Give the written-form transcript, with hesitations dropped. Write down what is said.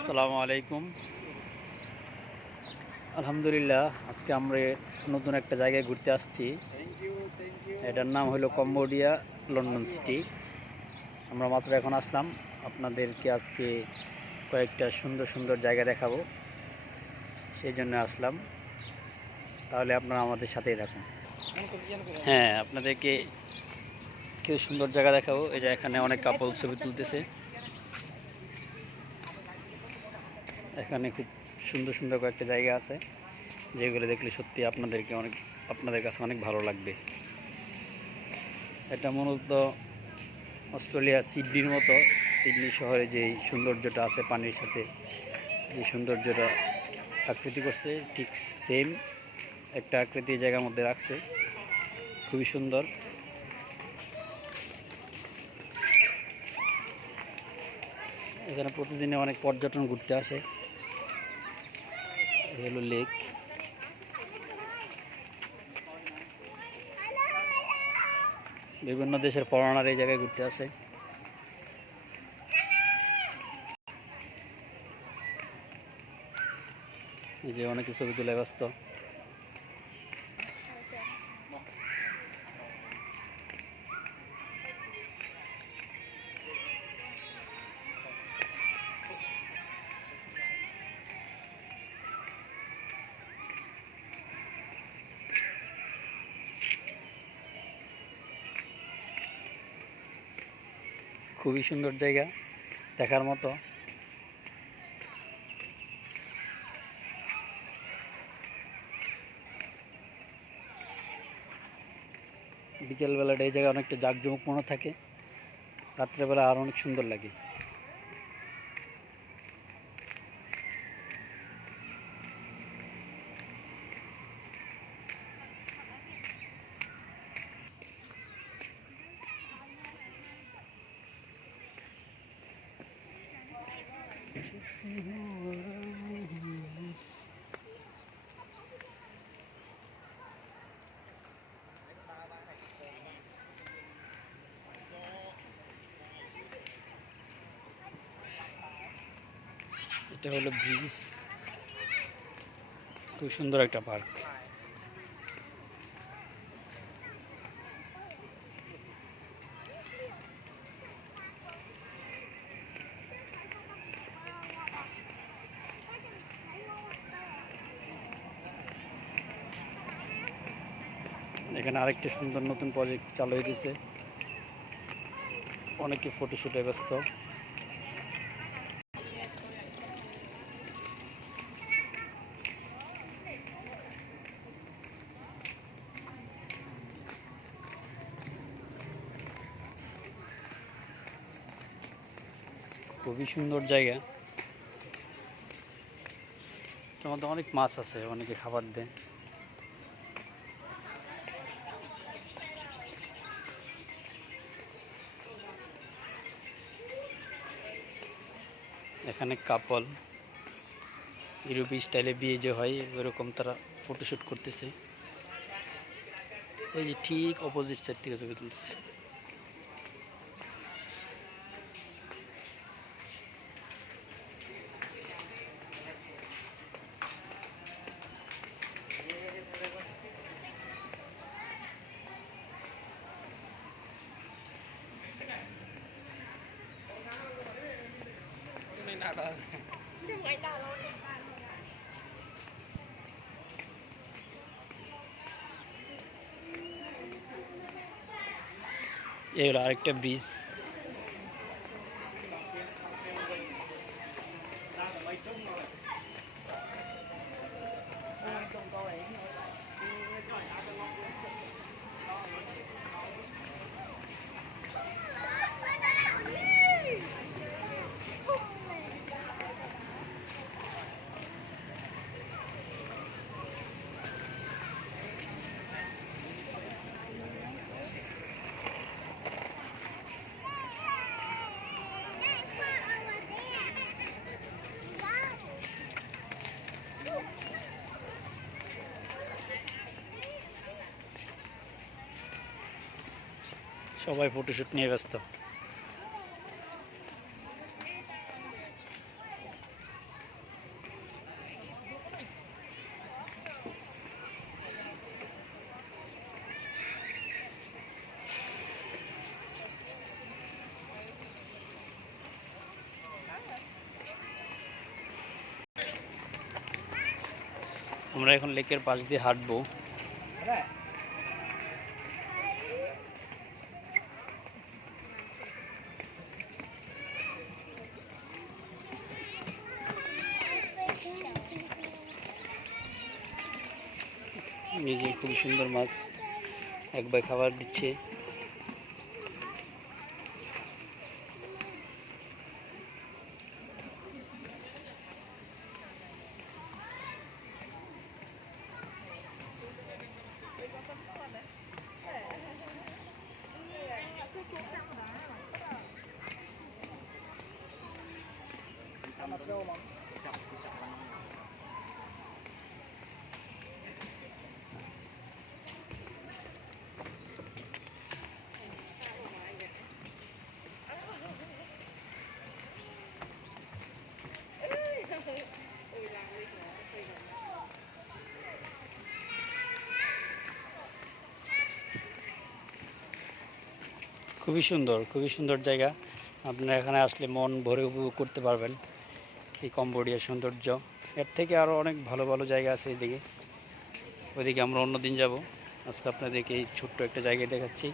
আসসালামু আলাইকুম। আলহামদুলিল্লাহ, আজকে আমরা নতুন একটা জায়গায় ঘুরতে আসছি। এটার নাম হলো কম্বোডিয়া লন্ডন সিটি। আমরা মাত্র এখন আসলাম। আপনাদেরকে আজকে কয়েকটা সুন্দর সুন্দর জায়গা দেখাবো, সেই জন্য আসলাম। তাহলে আপনারা আমাদের সাথেই থাকুন। হ্যাঁ, আপনাদেরকে কিছু সুন্দর জায়গা দেখাবো। এই যে এখানে অনেক কাপল ছবি তুলতেছে। এখানে খুব সুন্দর সুন্দর কয়েকটা জায়গা আছে, যেগুলো দেখলে সত্যি আপনাদের কাছে অনেক ভালো লাগবে। এটা মূলত অস্ট্রেলিয়া সিডনির মতো, সিডনি শহরে যে সৌন্দর্যটা আছে, পানির সাথে যে সৌন্দর্যটা আকৃতি করছে, ঠিক সেম একটা আকৃতি জায়গার মধ্যে রাখছে। খুবই সুন্দর। এখানে প্রতিদিনে অনেক পর্যটন ঘুরতে আসে। এই হলো লেক। বিভিন্ন দেশের ফরেনার এই জায়গায় ঘুরতে আসে। এই যে অনেকে ছবি তুলে ব্যস্ত। খুবই সুন্দর জায়গা, দেখার মতো। বিকেলবেলাটা এই জায়গায় অনেকটা জাঁকজমকপূর্ণ থাকে, রাত্রেবেলা আরও অনেক সুন্দর লাগে। এটা হলো ব্রিজ। খুব সুন্দর একটা পার্ক। এখানে আরেকটা সুন্দর নতুন প্রজেক্ট চালু হয়ে গেছে। অনেকে ফটোশুটে ব্যস্ত। খুবই সুন্দর জায়গা। এটার মধ্যে অনেক মাছ আছে, অনেকে খাবার দেয়। এখানে কাপল ইউরোপীয় স্টাইলে বিয়ে যে হয় ওরকম তারা ফটোশ্যুট করতেছে। এই যে ঠিক অপোজিট সাইড থেকে ছবি তুলতেছে। এই হলো আরেকটা ব্রিজ। সবাই ফটোশ্যুট নিয়ে ব্যস্ত। আমরা এখন লেকের পাশ দিয়ে হাঁটবো। নিজে খুব সুন্দর মাছ এক ভাই খাবার দিচ্ছে। খুবই সুন্দর জায়গা। আপনারা এখানে আসলে মন ভরে উপভোগ করতে পারবেন এই কম্বোডিয়ার সৌন্দর্য। এর থেকে আরও অনেক ভালো ভালো জায়গা আছে এদিকে, ওইদিকে আমরা অন্য দিন যাব। আজকে আপনাদেরকে এই ছোট্ট একটা জায়গায় দেখাচ্ছি।